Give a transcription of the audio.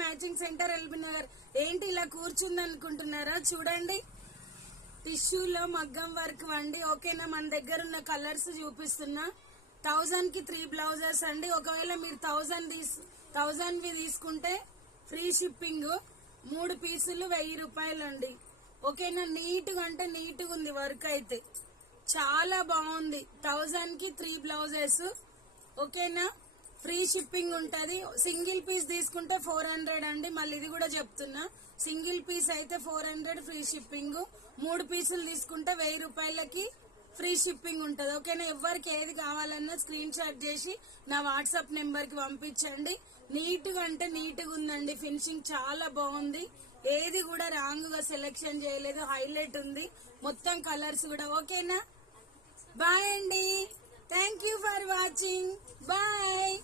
Matching centre LB Nagar. ఏంటి ఇలా కూర్చుంది అనుకుంటున్నారా? చూడండి, టిష్యూలో మగ్గం వర్క్ అండి. ఓకేనా, మన దగ్గర ఉన్న కలర్స్ చూపిస్తున్నా. 1000 కి 3 బ్లౌజెస్ అండి. ఒకవేళ మీరు 1000 తీసుకుంటే ఫ్రీ షిప్పింగ్. 3 పీసులు 1000 రూపాయలు అండి. ఓకేనా, నీట్గా అంటే నీట్గా ఉంది వర్క్ అయితే, చాలా బాగుంది. 1000 కి 3 బ్లౌజెస్. ఓకేనా, ఫ్రీ షిప్పింగ్ ఉంటది. సింగిల్ పీస్ తీసుకుంటే 400 అండి. మళ్ళీ ఇది కూడా చెప్తున్నా, సింగిల్ పీస్ అయితే 400 ఫ్రీ షిప్పింగ్. 3 పీసులు తీసుకుంటే 1000 రూపాయలకి ఫ్రీ షిప్పింగ్ ఉంటది. ఓకేనా, ఎవరికి ఏది కావాలన్నా స్క్రీన్ షాట్ చేసి నా వాట్సాప్ నెంబర్ కి పంపించండి. నీట్గా అంటే నీట్గా ఉందండి, ఫినిషింగ్ చాలా బాగుంది. ఏది కూడా రాంగ్ గా సెలెక్షన్ చేయలేదు, హైలైట్ ఉంది మొత్తం కలర్స్ కూడా. ఓకేనా, బాయ్ అండి, thank you for watching, bye.